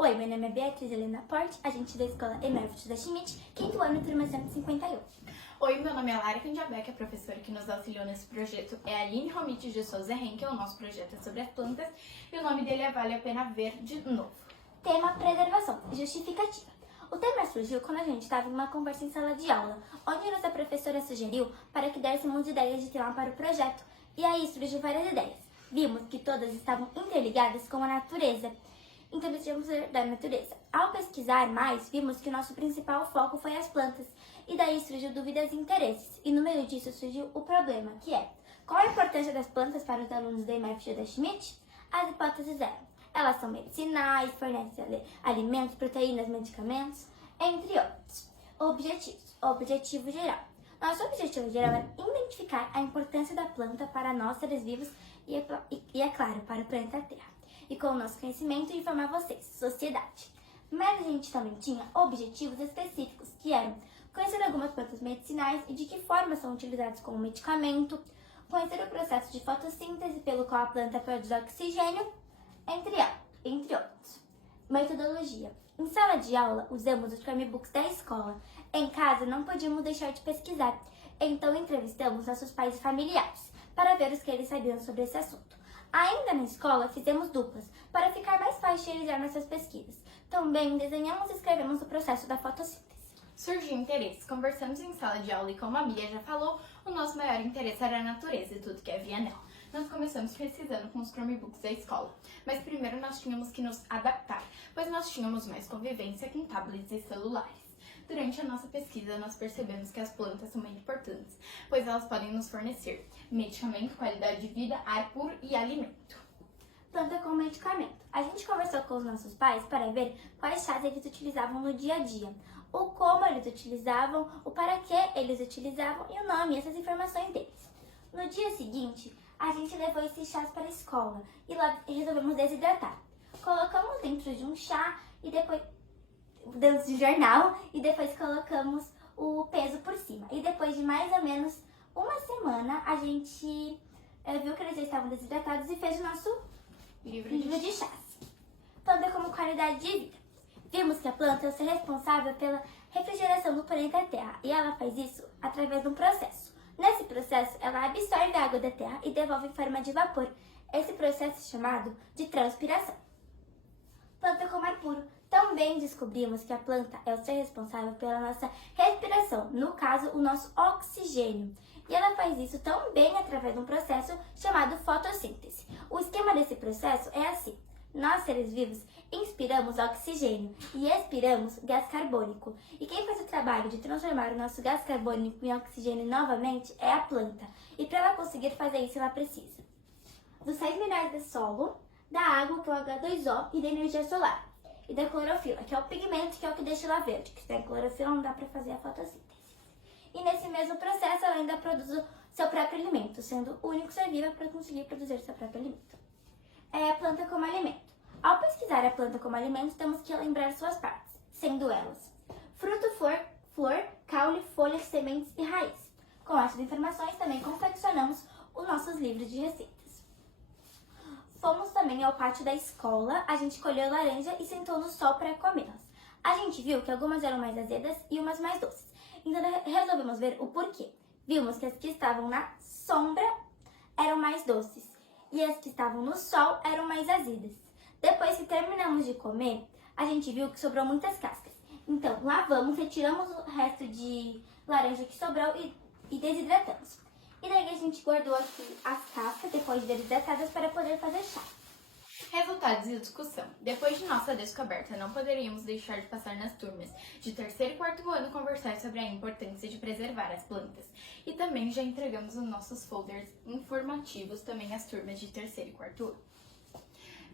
Oi, meu nome é Beatriz Helena Porte, agente da escola Emerson da Schmidt, quinto ano, turma 151. Oi, meu nome é Lara Candiabeck, a professora que nos auxiliou nesse projeto é a Aline Romiti de Souza Henrique, o nosso projeto é sobre as plantas, e o nome dele é Vale a Pena Ver de Novo. Tema: preservação, justificativa. O tema surgiu quando a gente estava em uma conversa em sala de aula, onde nossa professora sugeriu para que dessemos ideias de tema para o projeto, e aí surgiu várias ideias. Vimos que todas estavam interligadas com a natureza, então decidimos da natureza. Ao pesquisar mais, vimos que o nosso principal foco foi as plantas, e daí surgiu dúvidas e interesses, e no meio disso surgiu o problema, que é: qual a importância das plantas para os alunos da MF da Schmidt? As hipóteses eram: elas são medicinais, fornecem alimentos, proteínas, medicamentos, entre outros. Objetivo geral. Nosso objetivo geral é identificar a importância da planta para nós, seres vivos, e é claro, para o planeta Terra. E com o nosso conhecimento, informar vocês, sociedade. Mas a gente também tinha objetivos específicos, que eram conhecer algumas plantas medicinais e de que forma são utilizadas como medicamento, conhecer o processo de fotossíntese pelo qual a planta produz oxigênio, entre outros. Metodologia. Em sala de aula, usamos os Chromebooks da escola. Em casa, não podíamos deixar de pesquisar, então entrevistamos nossos pais e familiares para ver o que eles sabiam sobre esse assunto. Ainda na escola, fizemos duplas para ficar mais fácil de realizar nossas pesquisas. Também desenhamos e escrevemos o processo da fotossíntese. Surgiu interesse, conversamos em sala de aula e como a Bia já falou, o nosso maior interesse era a natureza e tudo que havia nela. Nós começamos pesquisando com os Chromebooks da escola, mas primeiro nós tínhamos que nos adaptar, pois nós tínhamos mais convivência com tablets e celulares. Durante a nossa pesquisa, nós percebemos que as plantas são muito importantes, pois elas podem nos fornecer medicamento, qualidade de vida, ar puro e alimento. Planta como medicamento. A gente conversou com os nossos pais para ver quais chás eles utilizavam no dia a dia, o como eles utilizavam, o para que eles utilizavam e o nome, essas informações deles. No dia seguinte, a gente levou esses chás para a escola e lá resolvemos desidratar. Colocamos dentro de um chá e depois dentro de jornal e depois colocamos o peso por cima. E depois de mais ou menos uma semana, a gente viu que eles já estavam desidratados e fez o nosso livro de chás. Planta como qualidade de vida. Vimos que a planta é responsável pela refrigeração do planeta Terra e ela faz isso através de um processo. Nesse processo, ela absorve a água da Terra e devolve em forma de vapor. Esse processo é chamado de transpiração. Planta como ar puro. Também descobrimos que a planta é o ser responsável pela nossa respiração, no caso, o nosso oxigênio. E ela faz isso também através de um processo chamado fotossíntese. O esquema desse processo é assim: nós, seres vivos, inspiramos oxigênio e expiramos gás carbônico. E quem faz o trabalho de transformar o nosso gás carbônico em oxigênio novamente é a planta. E para ela conseguir fazer isso, ela precisa dos sais minerais do solo, da água, que é o H2O, e da energia solar. E da clorofila, que é o pigmento, que é o que deixa ela verde, que sem clorofila não dá para fazer a fotossíntese. E nesse mesmo processo, ela ainda produz o seu próprio alimento, sendo o único ser vivo para conseguir produzir seu próprio alimento. É a planta como alimento. Ao pesquisar a planta como alimento, temos que lembrar suas partes, sendo elas fruto, flor, caule, folhas, sementes e raiz. Com essas informações, também confeccionamos os nossos livros de receitas. Fomos também ao pátio da escola, a gente colheu laranja e sentou no sol para comê-las. A gente viu que algumas eram mais azedas e umas mais doces, então resolvemos ver o porquê. Vimos que as que estavam na sombra eram mais doces e as que estavam no sol eram mais azedas. Depois que terminamos de comer, a gente viu que sobrou muitas cascas. Então, lavamos, retiramos o resto de laranja que sobrou e desidratamos. E daí a gente guardou aqui as cascas, depois de desidratadas, para poder fazer chá. Resultados e discussão. Depois de nossa descoberta, não poderíamos deixar de passar nas turmas de terceiro e quarto ano conversar sobre a importância de preservar as plantas. E também já entregamos os nossos folders informativos também às turmas de terceiro e quarto ano.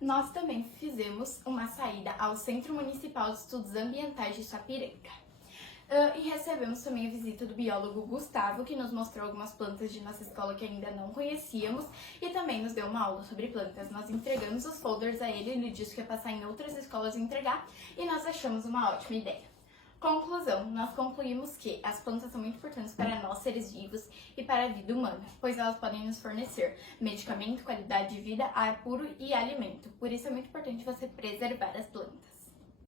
Nós também fizemos uma saída ao Centro Municipal de Estudos Ambientais de Sapiranga. E recebemos também a visita do biólogo Gustavo, que nos mostrou algumas plantas de nossa escola que ainda não conhecíamos e também nos deu uma aula sobre plantas. Nós entregamos os folders a ele disse que ia passar em outras escolas entregar e nós achamos uma ótima ideia. Conclusão, nós concluímos que as plantas são muito importantes para nós, seres vivos, e para a vida humana, pois elas podem nos fornecer medicamento, qualidade de vida, ar puro e alimento. Por isso é muito importante você preservar as plantas.